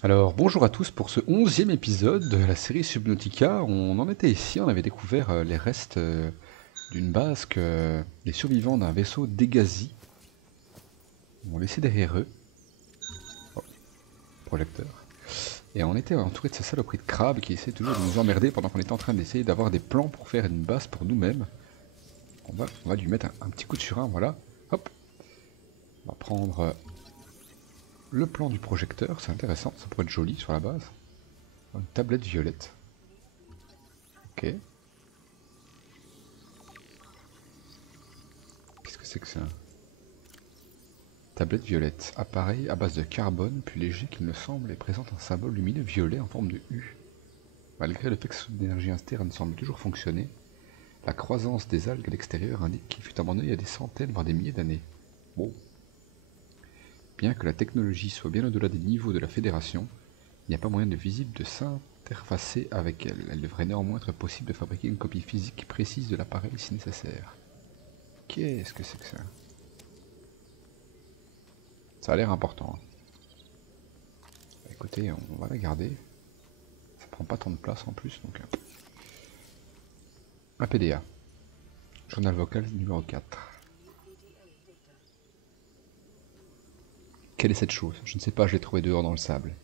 Alors bonjour à tous pour ce 11e épisode de la série Subnautica. On en était ici, on avait découvert les restes d'une base que les survivants d'un vaisseau Dégasi ont laissé derrière eux. Oh, projecteur. Et on était entouré de ces saloperies de crabes qui essaient toujours de nous emmerder pendant qu'on était en train d'essayer d'avoir des plans pour faire une base pour nous-mêmes. On va lui mettre un petit coup de surin, voilà. Hop. On va prendre le plan du projecteur, c'est intéressant, ça pourrait être joli sur la base. Une tablette violette. Ok. Qu'est-ce que c'est que ça? Tablette violette. Appareil à base de carbone, plus léger qu'il ne semble, et présente un symbole lumineux violet en forme de U. Malgré le fait que son énergie interne semble toujours fonctionner, la croissance des algues à l'extérieur indique qu'il fut abandonné il y a des centaines, voire des milliers d'années. Bon. Bien que la technologie soit bien au-delà des niveaux de la Fédération, il n'y a pas moyen de visible de s'interfacer avec elle. Elle devrait néanmoins être possible de fabriquer une copie physique précise de l'appareil si nécessaire. Qu'est-ce que c'est que ça? Ça a l'air important. Hein. Écoutez, on va la garder. Ça prend pas tant de place en plus, donc... Un PDA. Journal vocal numéro 4. Quelle est cette chose? Je ne sais pas, je l'ai trouvée dehors dans le sable.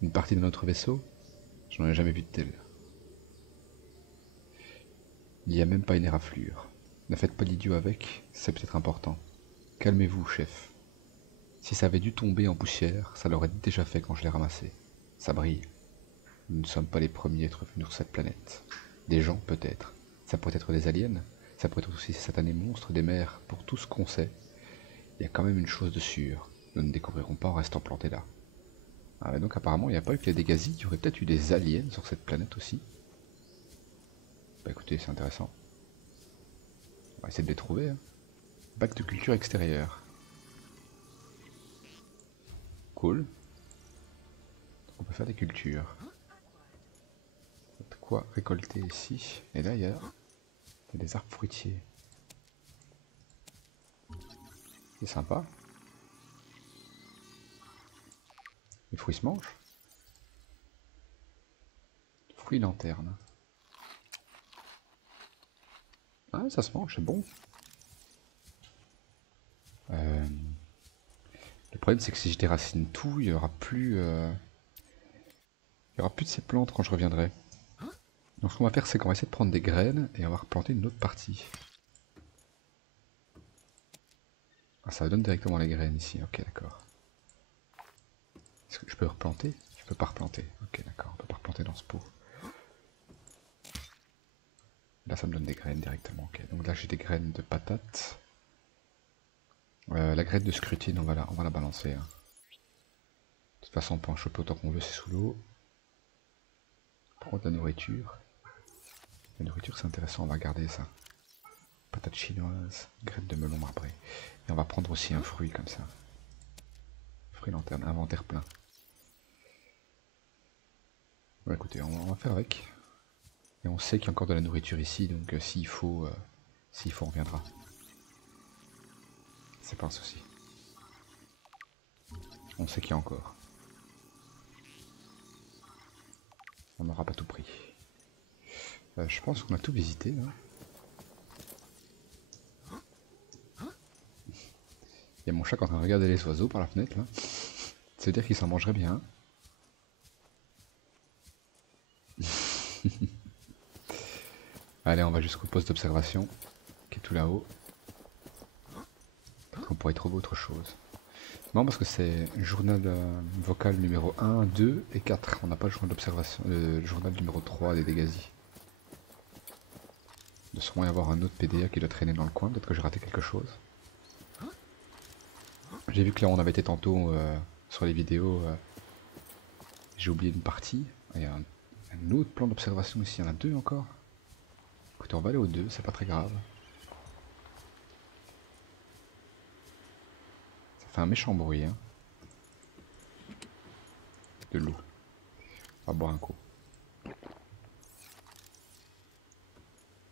Une partie de notre vaisseau? Je n'en ai jamais vu de telle. Il n'y a même pas une éraflure. Ne faites pas l'idiot avec, c'est peut-être important. Calmez-vous, chef. Si ça avait dû tomber en poussière, ça l'aurait déjà fait quand je l'ai ramassé. Ça brille. Nous ne sommes pas les premiers à être venus sur cette planète. Des gens, peut-être. Ça pourrait être des aliens. Ça pourrait être aussi ces satanés monstres des mers. Pour tout ce qu'on sait, il y a quand même une chose de sûre. Nous ne découvrirons pas en restant plantés là. Ah, donc apparemment, il n'y a pas eu que les Dégasi. Il y aurait peut-être eu des aliens sur cette planète aussi. Bah écoutez, c'est intéressant. On va essayer de les trouver. Hein. Bac de culture extérieure. Cool. On peut faire des cultures. De quoi récolter ici. Et là, il y a des arbres fruitiers. C'est sympa. Les fruits se mangent. Fruits lanterne. Ah, ça se mange, c'est bon. Le problème, c'est que si je déracine tout, il y aura plus... Il y aura plus de ces plantes quand je reviendrai. Donc ce qu'on va faire, c'est qu'on va essayer de prendre des graines et on va replanter une autre partie. Ah, ça donne directement les graines ici, ok d'accord. Est-ce que je peux replanter? Je peux pas replanter. Ok d'accord, on peut pas replanter dans ce pot. Là ça me donne des graines directement, ok. Donc là j'ai des graines de patates. La graine de scrutine, on va la balancer. Hein. De toute façon on peut en choper autant qu'on veut, c'est sous l'eau. Prendre de la nourriture. La nourriture c'est intéressant, on va garder ça. Patates chinoises, graines de melon marbré. Et on va prendre aussi un fruit comme ça. Fruit lanterne, inventaire plein. Bon, écoutez, on va faire avec. Et on sait qu'il y a encore de la nourriture ici, donc s'il faut, on reviendra. C'est pas un souci. On sait qu'il y a encore. On n'aura pas tout pris. Je pense qu'on a tout visité. Hein. Il y a mon chat qui est en train de regarder les oiseaux par la fenêtre là. C'est-à-dire qu'il s'en mangerait bien. Allez, on va jusqu'au poste d'observation, qui est tout là-haut. On pourrait trouver autre chose. Non, parce que c'est journal vocal numéro 1, 2 et 4. On n'a pas le journal d'observation, le journal numéro 3 des Dégasi. Il doit sûrement y avoir un autre PDA qui doit traîner dans le coin, peut-être que j'ai raté quelque chose. J'ai vu que là on avait été tantôt sur les vidéos, j'ai oublié une partie. Il y a un autre plan d'observation ici, il y en a deux encore. Écoutez, on va aller aux deux, c'est pas très grave. Ça fait un méchant bruit, hein. De l'eau. On va boire un coup.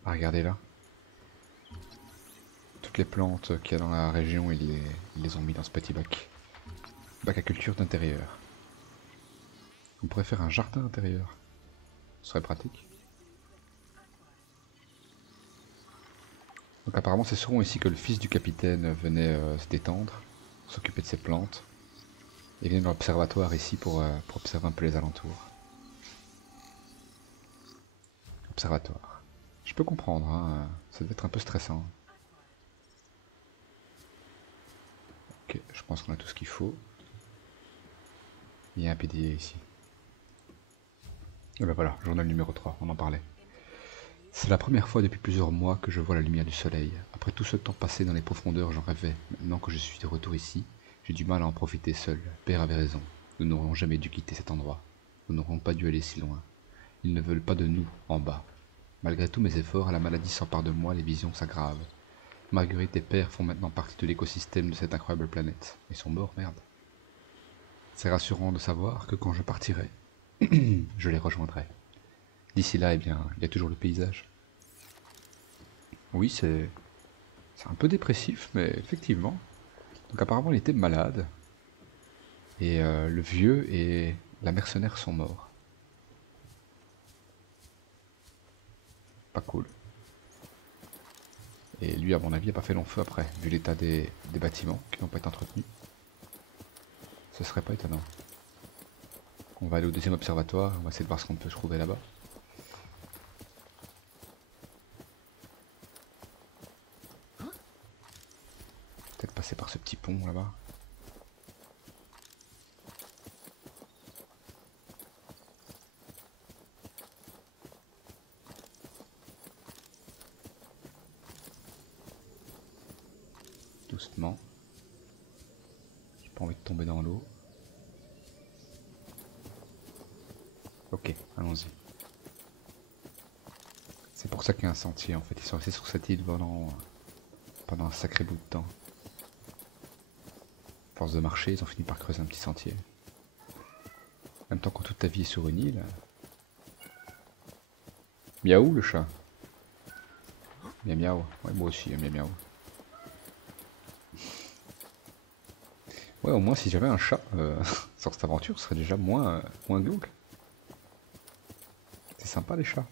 Ah, regardez là. Toutes les plantes qu'il y a dans la région, ils les ont mis dans ce petit bac. Bac à culture d'intérieur. pourrait faire un jardin intérieur. Ce serait pratique. Donc apparemment c'est souvent ici que le fils du capitaine venait se détendre, s'occuper de ses plantes. Et venait dans l'observatoire ici pour observer un peu les alentours. Observatoire. Je peux comprendre, hein, ça doit être un peu stressant. Ok, je pense qu'on a tout ce qu'il faut. Il y a un PDA ici. Et ben voilà, journal numéro 3, on en parlait. C'est la première fois depuis plusieurs mois que je vois la lumière du soleil. Après tout ce temps passé dans les profondeurs, j'en rêvais. Maintenant que je suis de retour ici, j'ai du mal à en profiter seul. Père avait raison. Nous n'aurions jamais dû quitter cet endroit. Nous n'aurions pas dû aller si loin. Ils ne veulent pas de nous, en bas. Malgré tous mes efforts, la maladie s'empare de moi, les visions s'aggravent. Marguerite et Père font maintenant partie de l'écosystème de cette incroyable planète. Ils sont morts, merde. C'est rassurant de savoir que quand je partirai, je les rejoindrai. D'ici là, eh bien, il y a toujours le paysage. Oui, c'est un peu dépressif, mais effectivement. Donc apparemment, il était malade. Et le vieux et la mercenaire sont morts. Pas cool. Et lui, à mon avis, n'a pas fait long feu après, vu l'état des bâtiments qui n'ont pas été entretenus. Ce serait pas étonnant. On va aller au deuxième observatoire, on va essayer de voir ce qu'on peut trouver là-bas. Peut-être passer par ce petit pont là-bas. Doucement. J'ai pas envie de tomber dans l'eau. Ok, allons-y. C'est pour ça qu'il y a un sentier en fait. Ils sont restés sur cette île pendant un sacré bout de temps. À force de marcher, ils ont fini par creuser un petit sentier. En même temps, quand toute ta vie est sur une île. Miaou le chat. Miaou miaou. Ouais, moi aussi, miaou miaou. Ouais, au moins si j'avais un chat sur cette aventure, ce serait déjà moins glauque. C'est sympa les chats.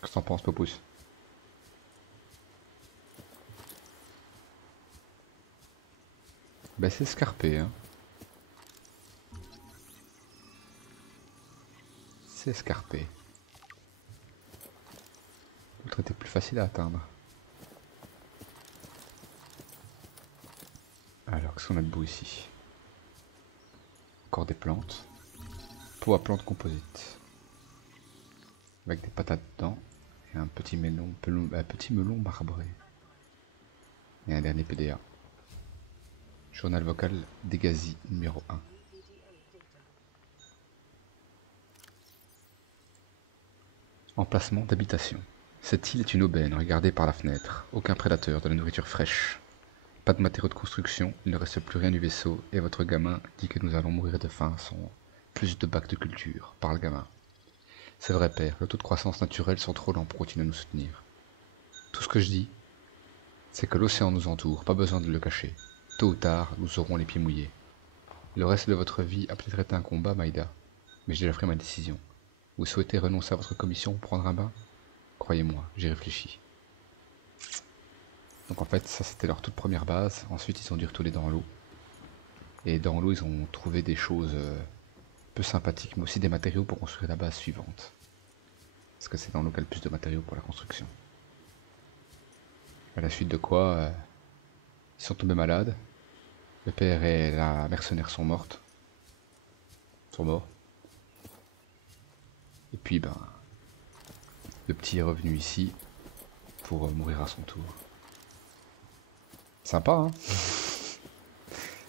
Qu'est-ce que t'en penses, Popousse? Bah c'est escarpé, hein. C'est escarpé. L'autre était plus facile à atteindre. Alors, qu'est-ce qu'on a de beau ici? Encore des plantes. Pot à plantes composites. Avec des patates dedans. Et un petit melon, marbré. Et un dernier PDA. Journal vocal d'Egazi numéro 1. Emplacement d'habitation. Cette île est une aubaine, regardée par la fenêtre. Aucun prédateur, de la nourriture fraîche. Pas de matériaux de construction, il ne reste plus rien du vaisseau, et votre gamin dit que nous allons mourir de faim sans plus de bacs de culture, parle gamin. C'est vrai père, le taux de croissance naturelle sont trop lents pour continuer à nous soutenir. Tout ce que je dis, c'est que l'océan nous entoure, pas besoin de le cacher. Tôt ou tard, nous aurons les pieds mouillés. Le reste de votre vie a peut-être été un combat, Maïda, mais j'ai déjà pris ma décision. Vous souhaitez renoncer à votre commission pour prendre un bain? Croyez-moi, j'y réfléchis. Donc en fait, ça c'était leur toute première base. Ensuite, ils ont dû retourner dans l'eau. Et dans l'eau, ils ont trouvé des choses peu sympathiques, mais aussi des matériaux pour construire la base suivante. Parce que c'est dans l'eau qu'il y a le plus de matériaux pour la construction. À la suite de quoi, ils sont tombés malades. Le père et la mercenaire sont mortes. Sont morts. Et puis, ben, le petit est revenu ici pour mourir à son tour. Sympa, hein?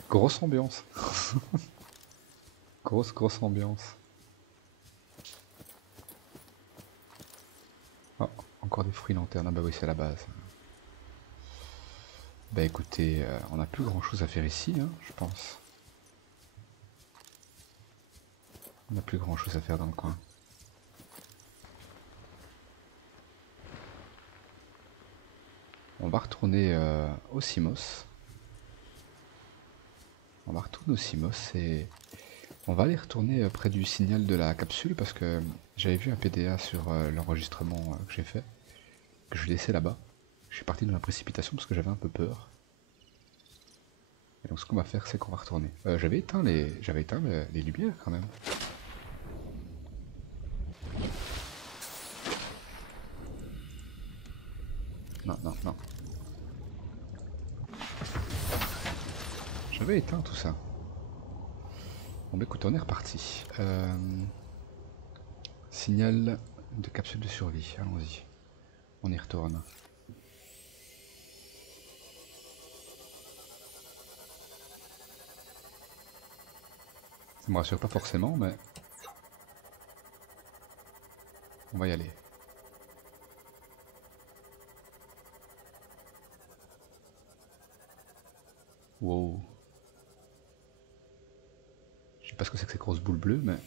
Grosse ambiance. Grosse ambiance. Oh, encore des fruits lanternes. Ah bah oui, c'est la base. Bah écoutez, on n'a plus grand chose à faire ici, hein, je pense. On n'a plus grand chose à faire dans le coin. On va retourner au Simos. On va retourner au Simos et On va aller retourner près du signal de la capsule parce que j'avais vu un PDA sur l'enregistrement que j'ai fait, que je vais laisser là-bas. Je suis parti dans la précipitation parce que j'avais un peu peur. Et donc ce qu'on va faire, c'est qu'on va retourner. J'avais éteint les lumières quand même. Non, non, non. J'avais éteint tout ça. Bon bah écoute, on est reparti. Signal de capsule de survie, allons-y. On y retourne. Ça me rassure pas forcément, mais on va y aller. Wow. Je sais pas ce que c'est que ces grosses boules bleues, mais...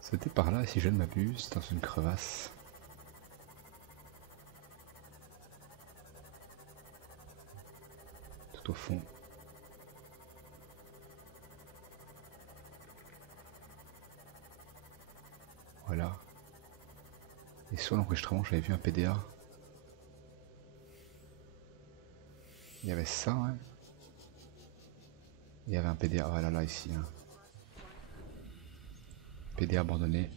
C'était par là, si je ne m'abuse, dans une crevasse. Tout au fond. Voilà. Et sur l'enregistrement, j'avais vu un PDA. Il y avait ça, hein. Il y avait un PDA, voilà là, ici. Hein. PDA abandonné.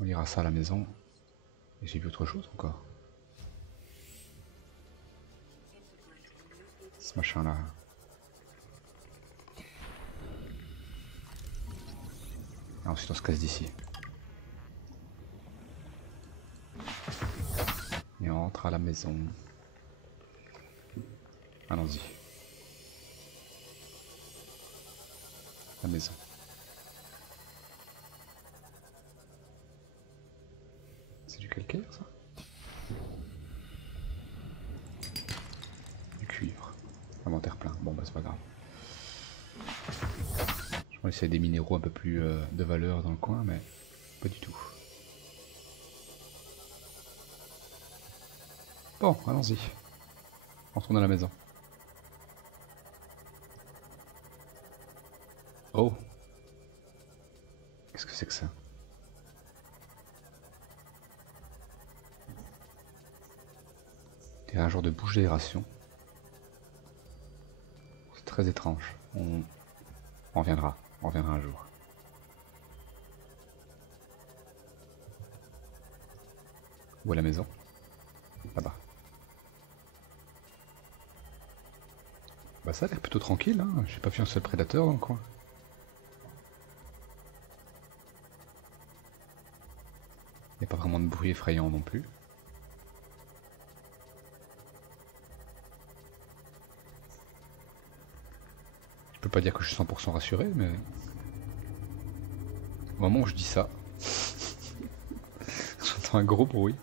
On lira ça à la maison. Et j'ai vu autre chose encore. Ce machin là. Et ensuite on se casse d'ici. Et on rentre à la maison. Allons-y. La maison. C'est du calcaire ça? Du cuivre. Inventaire plein. Bon bah c'est pas grave. Je pense qu'il y a des minéraux un peu plus de valeur dans le coin, mais pas du tout. Bon, allons-y. On retourne à la maison. Oh! Qu'est-ce que c'est que ça? C'est un genre de bouche d'aération. C'est très étrange. On reviendra. On reviendra un jour. Où est la maison? Là-bas. Bah ça a l'air plutôt tranquille, hein. J'ai pas vu un seul prédateur dans le coin. Il n'y a pas vraiment de bruit effrayant non plus. Je peux pas dire que je suis 100% rassuré, mais... Au moment où je dis ça... J'entends un gros bruit.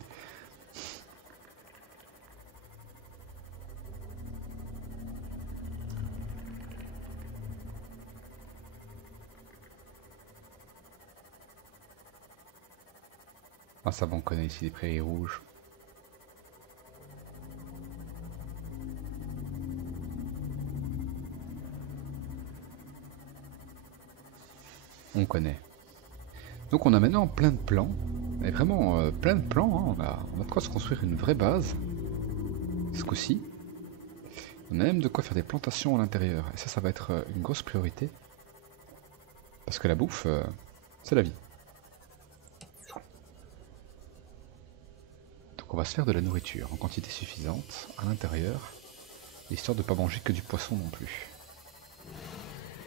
Ah ça va, on connaît ici les prairies rouges. On connaît. Donc on a maintenant plein de plans. Et vraiment plein de plans, hein. On a de quoi se construire une vraie base. Ce coup-ci. On a même de quoi faire des plantations à l'intérieur. Et ça va être une grosse priorité. Parce que la bouffe, c'est la vie. On va se faire de la nourriture en quantité suffisante à l'intérieur, histoire de ne pas manger que du poisson non plus.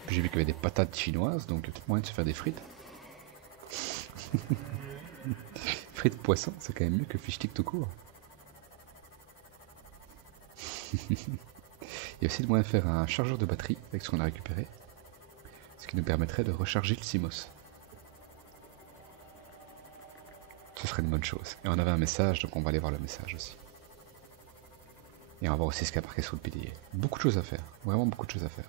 Puis j'ai vu qu'il y avait des patates chinoises, donc il y a peut-être moyen de se faire des frites. Frites poisson, c'est quand même mieux que fish stick tout court. Il y a aussi le moyen de faire un chargeur de batterie avec ce qu'on a récupéré, ce qui nous permettrait de recharger le CMOS. Ce serait une bonne chose. Et on avait un message, donc on va aller voir le message aussi. Et on va voir aussi ce qu'il y a marqué sur le pilier. Beaucoup de choses à faire. Vraiment beaucoup de choses à faire.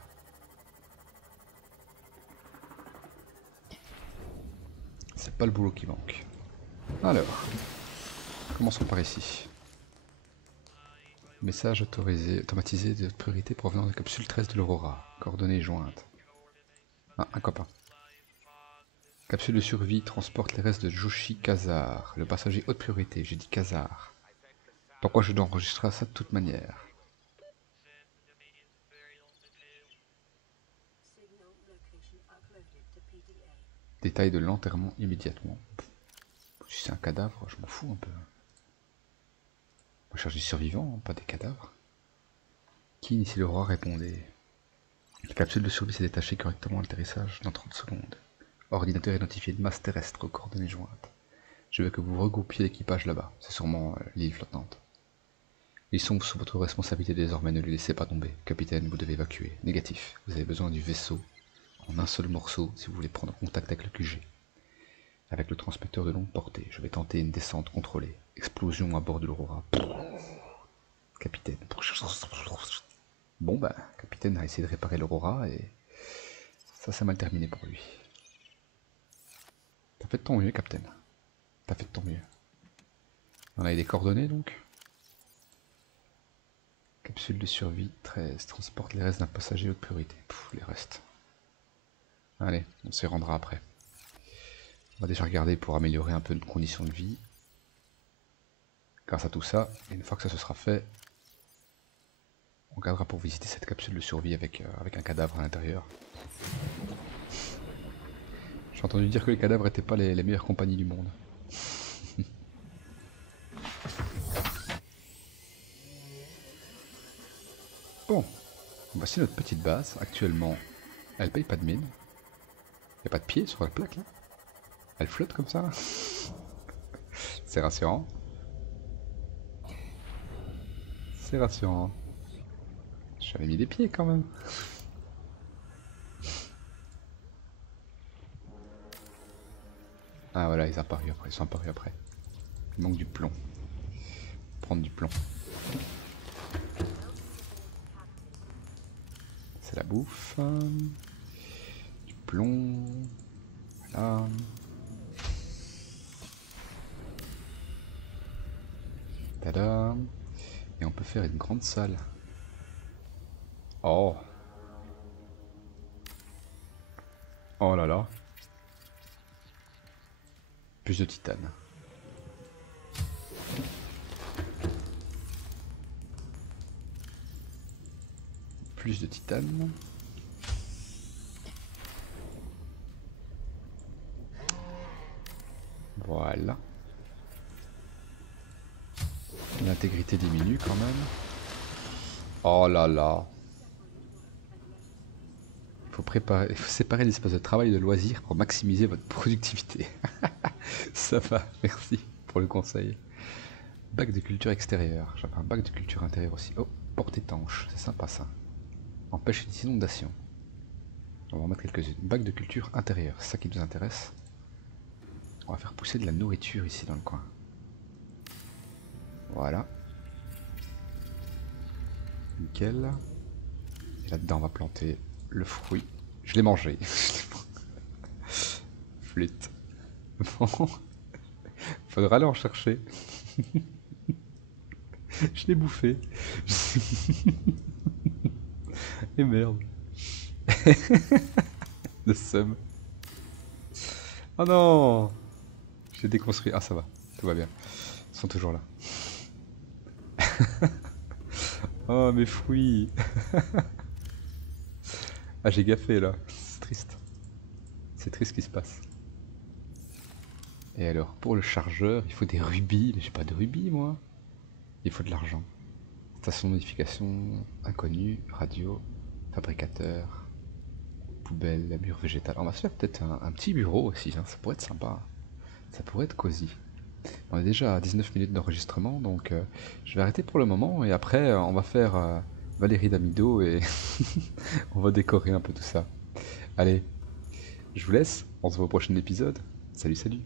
c'est pas le boulot qui manque. Alors, commençons par ici. Message automatisé de priorité provenant de la capsule 13 de l'Aurora. Coordonnées jointes. Ah, un copain. Capsule de survie transporte les restes de Joshi Kazar. Le passager haute priorité, j'ai dit Kazar. Pourquoi je dois enregistrer ça de toute manière? Détail de l'enterrement immédiatement. Si c'est un cadavre, je m'en fous un peu. On cherche des survivants, hein, pas des cadavres. Qui initie le roi répondait. La capsule de survie s'est détachée correctement à l'atterrissage dans 30 secondes. Ordinateur identifié de masse terrestre aux coordonnées jointes. Je veux que vous regroupiez l'équipage là-bas. C'est sûrement l'île flottante. Ils sont sous votre responsabilité désormais, ne les laissez pas tomber. Capitaine, vous devez évacuer. Négatif. Vous avez besoin du vaisseau en un seul morceau si vous voulez prendre contact avec le QG. Avec le transmetteur de longue portée, je vais tenter une descente contrôlée. Explosion à bord de l'Aurora. Capitaine. Bon bah, capitaine a essayé de réparer l'Aurora et ça s'est mal terminé pour lui. T'as fait de ton mieux, capitaine. T'as fait de ton mieux. On a des coordonnées donc. Capsule de survie 13. Transporte les restes d'un passager haute priorité. Pff, les restes. Allez, on s'y rendra après. On va déjà regarder pour améliorer un peu nos conditions de vie. Grâce à tout ça, et une fois que ça se sera fait, on regardera pour visiter cette capsule de survie avec un cadavre à l'intérieur. J'ai entendu dire que les cadavres n'étaient pas les meilleures compagnies du monde. Bon, voici notre petite base. Actuellement, elle paye pas de mine. Il n'y a pas de pied sur la plaque là. Elle flotte comme ça. C'est rassurant. C'est rassurant. J'avais mis des pieds quand même. Ah voilà, ils sont apparus après. Ils sont apparus après. Il manque du plomb. Prendre du plomb. C'est la bouffe. Du plomb. Voilà. Tada. Et on peut faire une grande salle. Oh. Oh là là. Plus de titane. Plus de titane. Voilà. L'intégrité diminue quand même. Oh là là. Il faut séparer l'espace de travail et de loisir pour maximiser votre productivité. Ça va, merci pour le conseil. Bac de culture extérieure. J'avais un bac de culture intérieure aussi. Oh, porte étanche, c'est sympa ça. Empêche les inondations. On va en mettre quelques-unes. Bac de culture intérieure, c'est ça qui nous intéresse. On va faire pousser de la nourriture ici dans le coin. Voilà. Nickel. Et là-dedans on va planter le fruit. Je l'ai mangé. Flûte. Bon. Faudra aller en chercher. Je l'ai bouffé. Et merde. Le seum. Oh non. Je l'ai déconstruit. Ah ça va. Tout va bien. Ils sont toujours là. Oh mes fruits. Ah j'ai gaffé là. C'est triste. C'est triste ce qui se passe. Et alors pour le chargeur il faut des rubis. Mais j'ai pas de rubis moi. Il faut de l'argent. Station de modification inconnue. Radio. Fabricateur. Poubelle. La mur végétale. On va se faire peut-être un petit bureau aussi. Hein. Ça pourrait être sympa. Ça pourrait être cosy. On est déjà à 19 minutes d'enregistrement, donc je vais arrêter pour le moment et après on va faire Valérie Damido et on va décorer un peu tout ça. Allez, je vous laisse, on se voit au prochain épisode. Salut salut.